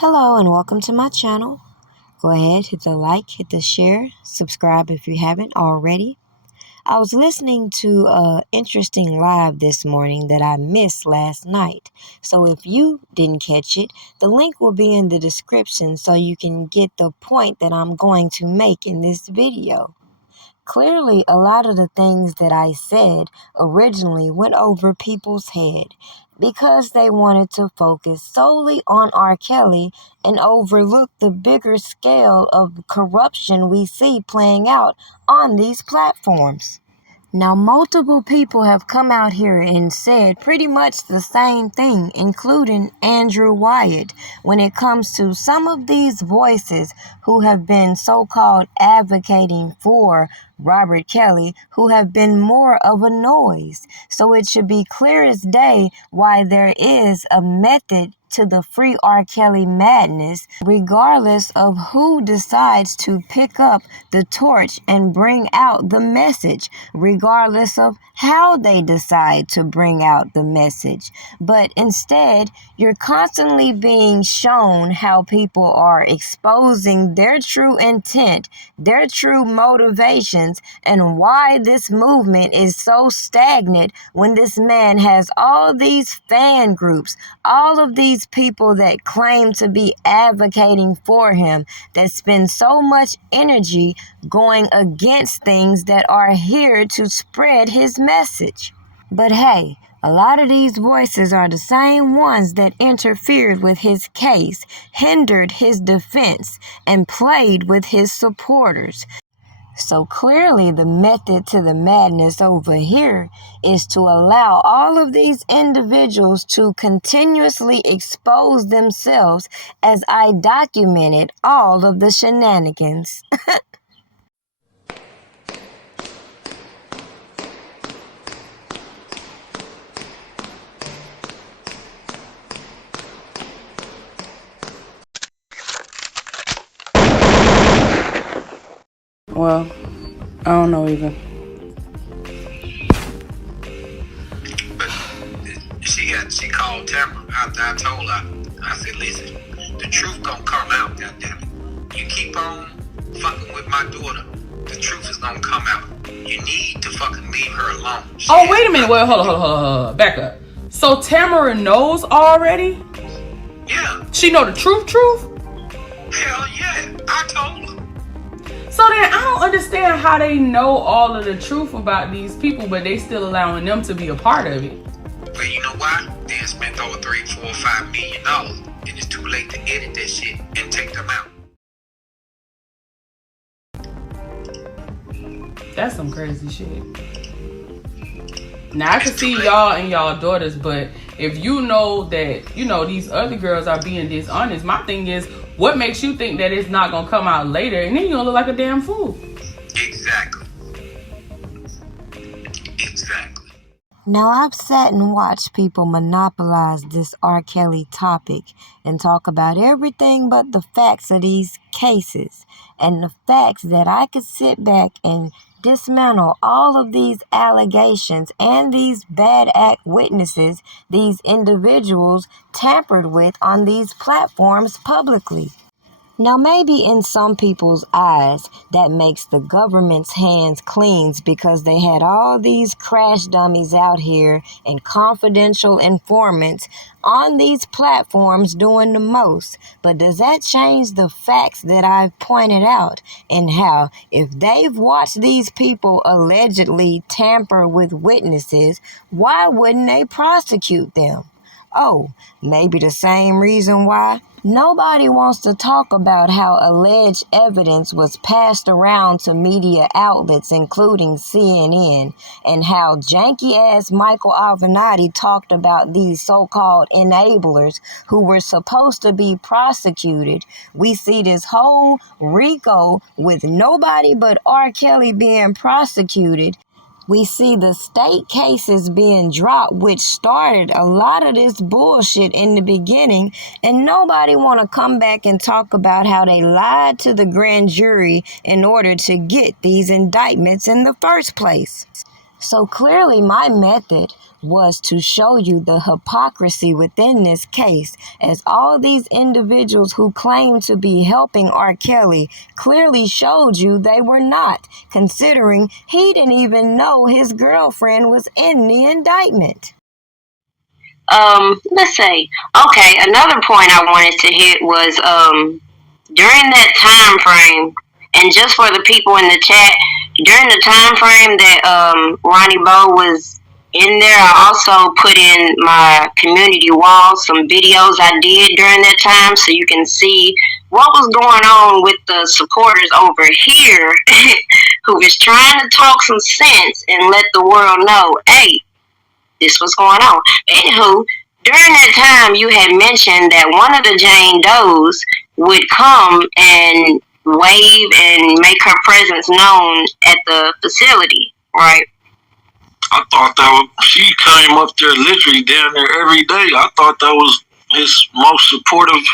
Hello and welcome to my channel. Go ahead, hit the like, hit the share, subscribe if you haven't already. I was listening to an interesting live this morning that I missed last night. So if you didn't catch it, the link will be in the description so you can get the point that I'm going to make in this video. Clearly, a lot of the things that I said originally went over people's head because they wanted to focus solely on R. Kelly and overlook the bigger scale of corruption we see playing out on these platforms. Now, multiple people have come out here and said pretty much the same thing, including Andrew Wyatt, when it comes to some of these voices who have been so-called advocating for Robert Kelly, who have been more of a noise. So it should be clear as day why there is a method to the free R. Kelly madness, regardless of who decides to pick up the torch and bring out the message, regardless of how they decide to bring out the message. But instead, you're constantly being shown how people are exposing their true intent, their true motivations, and why this movement is so stagnant when this man has all these fan groups, all of these people that claim to be advocating for him, that spend so much energy going against things that are here to spread his message. But hey, a lot of these voices are the same ones that interfered with his case, hindered his defense, and played with his supporters. So clearly the method to the madness over here is to allow all of these individuals to continuously expose themselves as I documented all of the shenanigans. Well, I don't know even. But she called Tamara after I told her. I said, listen, the truth gonna come out, goddammit. You keep on fucking with my daughter, the truth is gonna come out. You need to fucking leave her alone. Wait a minute. Wait, hold on. Back up. So Tamara knows already? Yeah. She know the truth? Hell yeah. I told her. So then I don't understand how they know all of the truth about these people, but they still allowing them to be a part of it. Well, you know why? They had spent over $3, $4, $5 million, and it's too late to edit that shit and take them out. That's some crazy shit. Now I can see y'all and y'all daughters, but if you know that, these other girls are being dishonest, my thing is, what makes you think that it's not gonna come out later and then you're gonna look like a damn fool? Exactly. Now, I've sat and watched people monopolize this R. Kelly topic and talk about everything but the facts of these cases, and the facts that I could sit back and dismantle all of these allegations and these bad act witnesses these individuals tampered with on these platforms publicly. Now, maybe in some people's eyes, that makes the government's hands clean because they had all these crash dummies out here and confidential informants on these platforms doing the most. But does that change the facts that I've pointed out, and how if they've watched these people allegedly tamper with witnesses, why wouldn't they prosecute them? Oh, maybe the same reason why nobody wants to talk about how alleged evidence was passed around to media outlets, including CNN, and how janky-ass Michael Avenatti talked about these so-called enablers who were supposed to be prosecuted. We see this whole RICO with nobody but R. Kelly being prosecuted. We see the state cases being dropped, which started a lot of this bullshit in the beginning, and nobody want to come back and talk about how they lied to the grand jury in order to get these indictments in the first place. So clearly my method was to show you the hypocrisy within this case, as all these individuals who claim to be helping R. Kelly clearly showed you they were not, considering he didn't even know his girlfriend was in the indictment. Let's say, okay, another point I wanted to hit was during that time frame, and just for the people in the chat, during the time frame that Ronnie Bo was in there, I also put in my community wall some videos I did during that time, so you can see what was going on with the supporters over here who was trying to talk some sense and let the world know, hey, this was going on. Anywho, during that time, you had mentioned that one of the Jane Does would come and wave and make her presence known at the facility, right? I thought she came up there literally down there every day. I thought that was his most supportive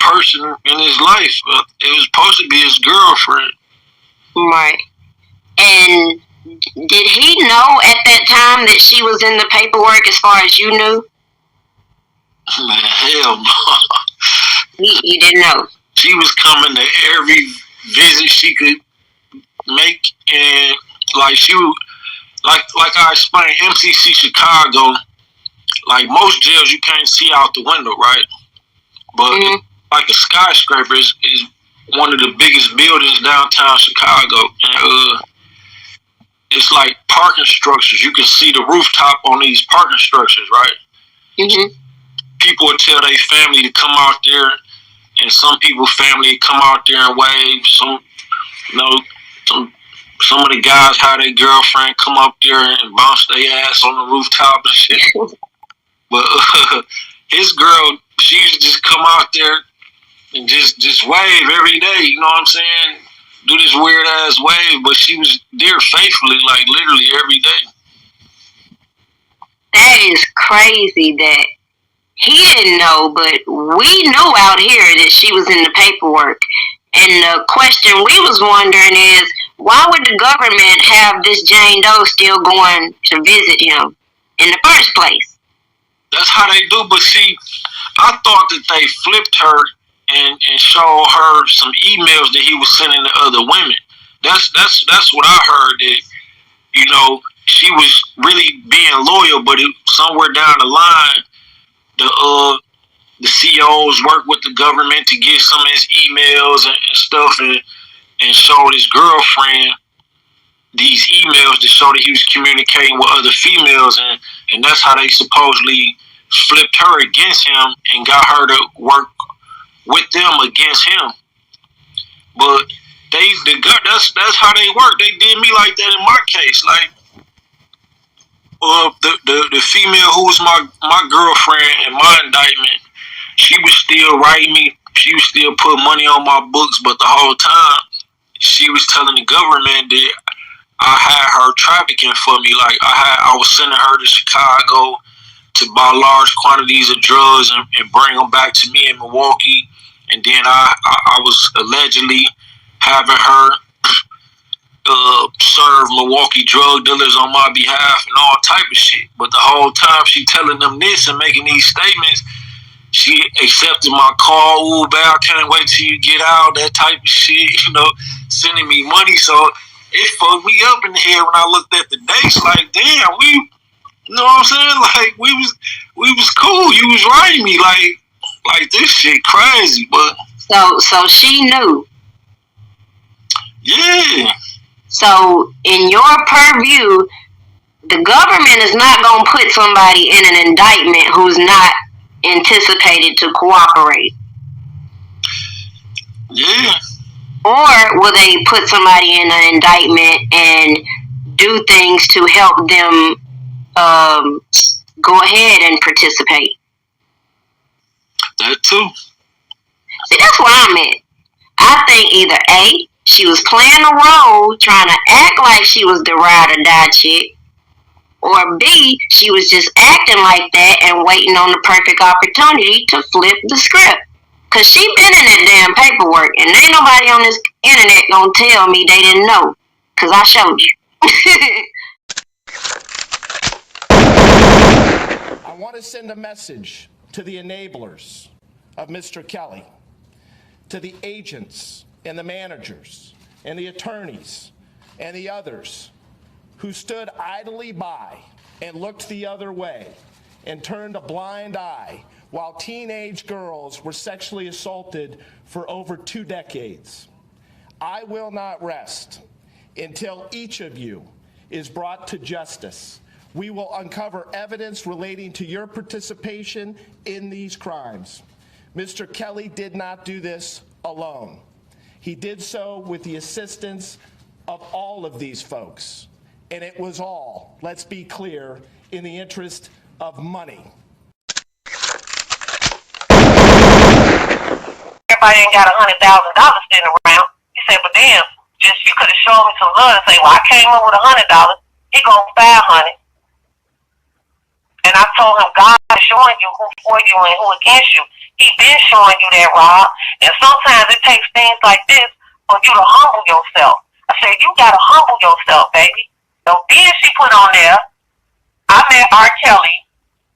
person in his life. It was supposed to be his girlfriend. Right. And did he know at that time that she was in the paperwork as far as you knew? Man, hell no. You didn't know? She was coming to every visit she could make, and like she would, like I explained, MCC Chicago, like most jails you can't see out the window, right? But like a skyscraper is one of the biggest buildings downtown Chicago, and it's like parking structures. You can see the rooftop on these parking structures, right? Mm-hmm. People would tell their family to come out there, and some people's family come out there and wave. Some of the guys had their girlfriend come up there and bounce their ass on the rooftop and shit. But his girl, she used to just come out there and just wave every day. You know what I'm saying? Do this weird ass wave, but she was there faithfully, like literally every day. That is crazy that he didn't know, but we knew out here that she was in the paperwork. And the question we was wondering is, why would the government have this Jane Doe still going to visit him in the first place? That's how they do, but see, I thought that they flipped her and showed her some emails that he was sending to other women. That's what I heard, that, you know, she was really being loyal, but somewhere down the line, the CEOs worked with the government to get some of his emails and stuff, and showed his girlfriend these emails to show that he was communicating with other females, and that's how they supposedly flipped her against him and got her to work with them against him. But that's how they work. They did me like that in my case. Like the female who was my girlfriend in my indictment, she was still writing me. She was still putting money on my books, but the whole time she was telling the government that I had her trafficking for me. Like I was sending her to Chicago to buy large quantities of drugs and bring them back to me in Milwaukee. And then I was allegedly having her serve Milwaukee drug dealers on my behalf and all type of shit. But the whole time she telling them this and making these statements, she accepted my call. Ooh, babe, I can't wait till you get out. That type of shit, you know, sending me money. So it fucked me up in the head when I looked at the dates. Like, damn, you know what I'm saying? Like, we was cool. You was writing me like this shit crazy, but so she knew. Yeah. So in your purview, the government is not gonna put somebody in an indictment who's not anticipated to cooperate. Yeah. Or will they put somebody in an indictment and do things to help them go ahead and participate? That too. See, that's where I'm at. I think either A, she was playing a role trying to act like she was the ride or die chick, or B, she was just acting like that and waiting on the perfect opportunity to flip the script. Cause she been in that damn paperwork, and ain't nobody on this internet gonna tell me they didn't know. Cause I showed you. want to send a message to the enablers of Mr. Kelly, to the agents and the managers and the attorneys and the others who stood idly by and looked the other way and turned a blind eye while teenage girls were sexually assaulted for over 2 decades. I will not rest until each of you is brought to justice. We will uncover evidence relating to your participation in these crimes. Mr. Kelly did not do this alone. He did so with the assistance of all of these folks. And it was all, let's be clear, in the interest of money. Everybody ain't got $100,000 sitting around. He said, but damn, just you could have shown me some love and say, well, I came up with $100. He goes $500. And I told him, God is showing you who for you and who against you. He been showing you that, Rob. And sometimes it takes things like this for you to humble yourself. I said, you got to humble yourself, baby. So then she put on there, I met R. Kelly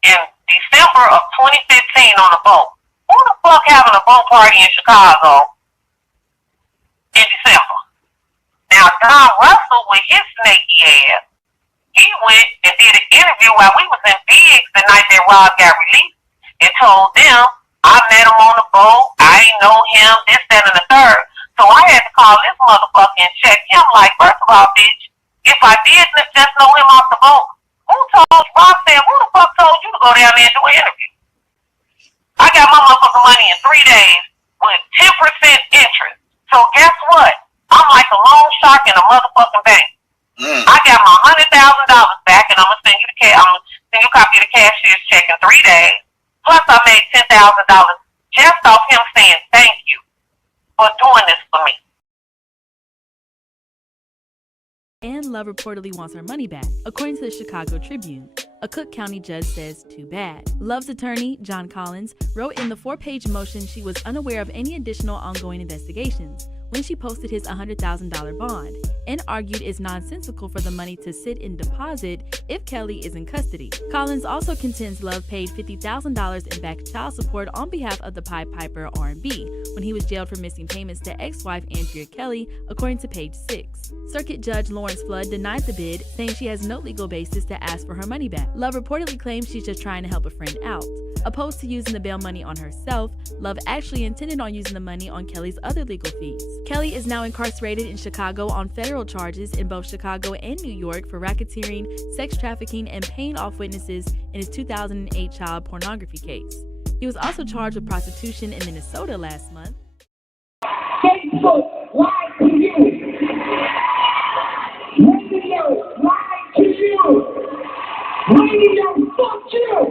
in December of 2015 on a boat. Who the fuck having a boat party in Chicago in December? Now, Don Russell with his snaky ass, he went and did an interview while we was in Biggs the night that Rob got released and told them, I met him on the boat, I ain't know him, this, that, and the third. So I had to call this motherfucker and check him like, first of all, bitch, if I did just know him off the boat, who told Rob said, who the fuck told you to go down there and do an interview? I got my motherfucking money in 3 days with 10% interest. So guess what? I'm like a loan shark in a motherfucking bank. I got my $100,000 back, and I'm gonna send you a copy of the cashier's check in 3 days. Plus, I made $10,000 just off him saying thank you for doing this for me. And Love reportedly wants her money back, according to the Chicago Tribune. A Cook County judge says, too bad. Love's attorney, John Collins, wrote in the 4-page motion she was unaware of any additional ongoing investigations when she posted his $100,000 bond, and argued it's nonsensical for the money to sit in deposit if Kelly is in custody. Collins also contends Love paid $50,000 in back child support on behalf of the Pied Piper R&B when he was jailed for missing payments to ex-wife Andrea Kelly, according to page 6. Circuit Judge Lawrence Flood denied the bid, saying she has no legal basis to ask for her money back. Love reportedly claims she's just trying to help a friend out. Opposed to using the bail money on herself, Love actually intended on using the money on Kelly's other legal fees. Kelly is now incarcerated in Chicago on federal charges in both Chicago and New York for racketeering, sex trafficking, and paying off witnesses in his 2008 child pornography case. He was also charged with prostitution in Minnesota last month. Facebook lied to you. Radio lied to you. Radio fuck you.